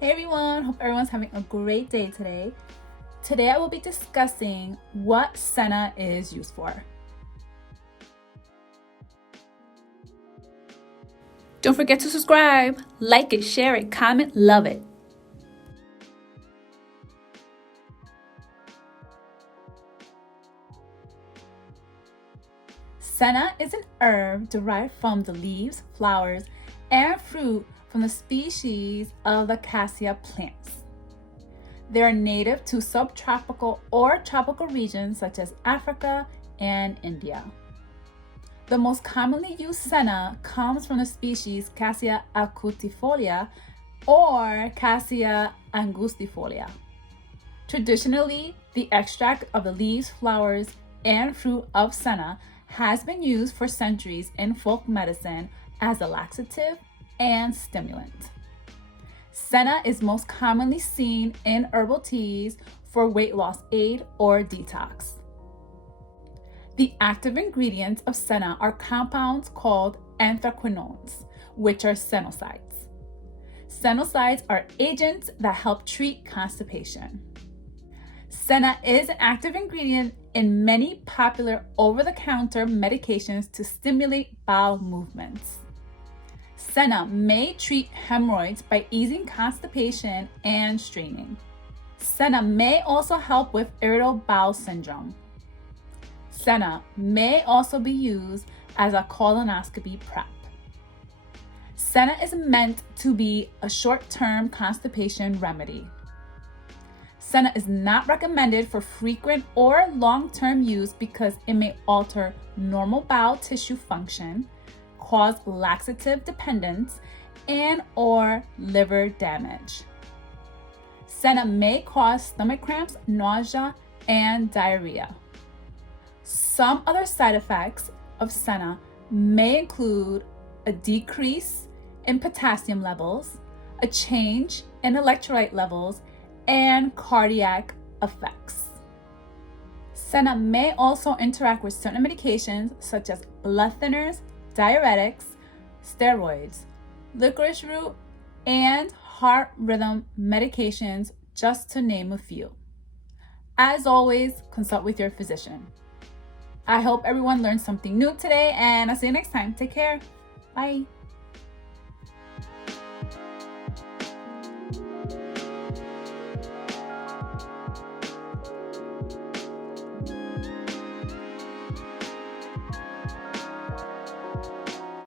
Hey everyone, hope everyone's having a great day today. Today I will be discussing what Senna is used for. Don't forget to subscribe, like it, share it, comment, love it. Senna is an herb derived from the leaves, flowers, and fruit from the species of the cassia plants. They are native to subtropical or tropical regions such as Africa and India. The most commonly used senna comes from the species Cassia acutifolia or Cassia angustifolia. Traditionally, the extract of the leaves, flowers, and fruit of senna has been used for centuries in folk medicine as a laxative and stimulant. Senna is most commonly seen in herbal teas for weight loss aid or detox. The active ingredients of senna are compounds called anthraquinones, which are senosides. Senosides are agents that help treat constipation. Senna is an active ingredient in many popular over-the-counter medications to stimulate bowel movements. Senna may treat hemorrhoids by easing constipation and straining. Senna may also help with irritable bowel syndrome. Senna may also be used as a colonoscopy prep. Senna is meant to be a short-term constipation remedy. Senna is not recommended for frequent or long-term use because it may alter normal bowel tissue function, cause laxative dependence, and or liver damage. Senna may cause stomach cramps, nausea, and diarrhea. Some other side effects of senna may include a decrease in potassium levels, a change in electrolyte levels, and cardiac effects. Senna may also interact with certain medications such as blood thinners, diuretics, steroids, licorice root, and heart rhythm medications, just to name a few. As always, consult with your physician. I hope everyone learned something new today, and I'll see you next time. Take care. Bye.